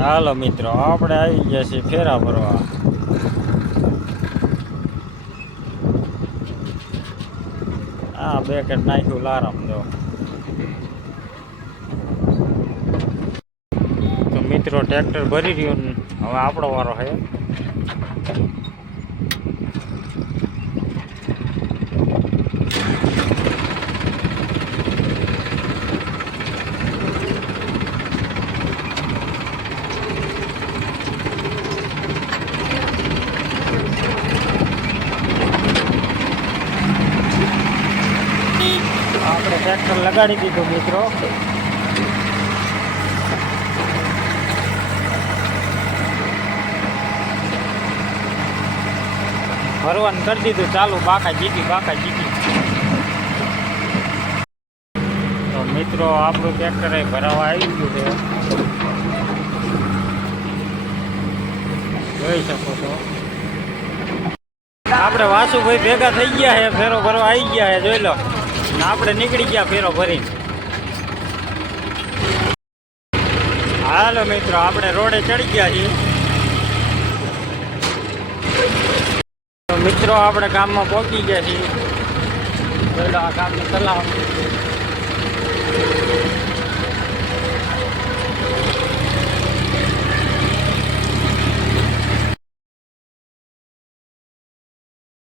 હાલો મિત્રો, આપણે આવી ગયા છીએ ફેરા ભરવા. આ બેકેટ નાખ્યું લારામ દો. તો મિત્રો ટ્રેક્ટર ભરી રહ્યું, હવે આપણો વારો છે. આપણે ટ્રેક્ટર લગાડી દીધું મિત્રો. ભરવાનું કરી દીધું ચાલુ. બાકા જીકી. તો મિત્રો આપણું ટ્રેક્ટર ભરાવા આવી ગયું છે, જોઈ શકો છો. આપણે વાસુભાઈ ભેગા થઈ ગયા છે, ફેરો ભરવા આવી ગયા છે, જોઈ લો. આપણે નીકળી ગયા ફેરો ભરીને. હાલો મિત્રો, આપણે રોડે ચડી ગયા છીએ. તો મિત્રો આપણે ગામમાં પહોંચી ગયા છીએ. જોઈ લો, આ ગામનું તલાવ.